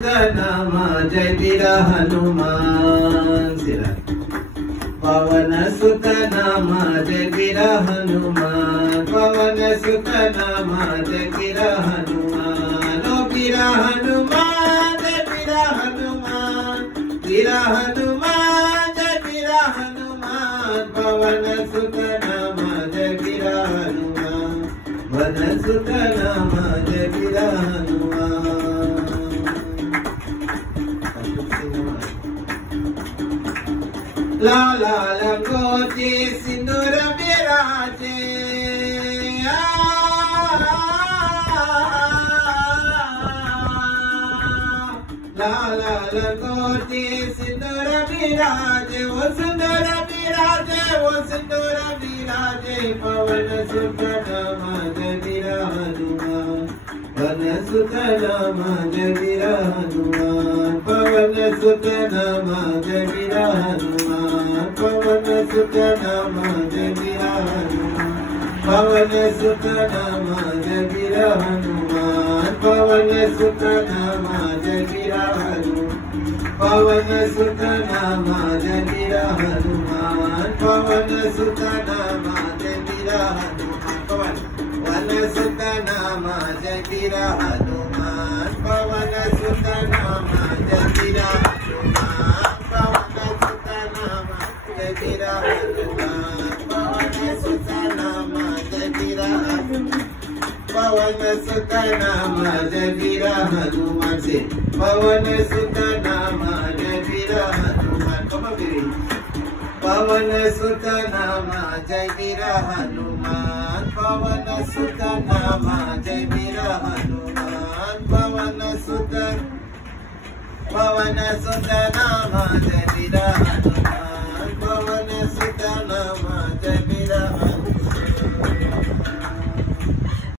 नाम जय वीर हनुमान सिरा पवन सुत नाम जय वीर हनुमान पवन सुत नाम जय वीर हनुमान ओ वीर हनुमान जय वीर हनुमान वीर हनुमान जय वीर हनुमान पवन सुत नाम जय वीर हनुमान पवन सुत नाम जय वीर हनुमान। लाला लंगोटी सिंदूर विराजे लाला लंगोटी सिंदूर विराजे वो सिंदूर विराजे वो सिंदूर विराजे पवन सुत नाम जय वीर हनुमान पवन सुत नाम जय वीर हनुमान पवन सुत नाम जय वीर हनुमान पवन सुत नाम जय वीर हनुमान पवन सुत नाम जय वीर हनुमान पवन सुत नाम जय वीर हनुमान पवन सुत नाम जय वीर हनुमान पवन सुत नाम जय वीर हनुमान पवन सुत नाम जय वीर हनुमान पवन सुत नाम जय वीर हनुमान पवन सुत नाम जय वीर हनुमान पवन सुत नाम जय वीर हनुमान पवन सुत नाम जय वीर हनुमान से पवन सुत नाम जय वीर हनुमान पवन सुत नाम जय वीर हनुमान पवन सुत नाम जय वीर हनुमान पवन सुत नाम जय वीर हनुमान।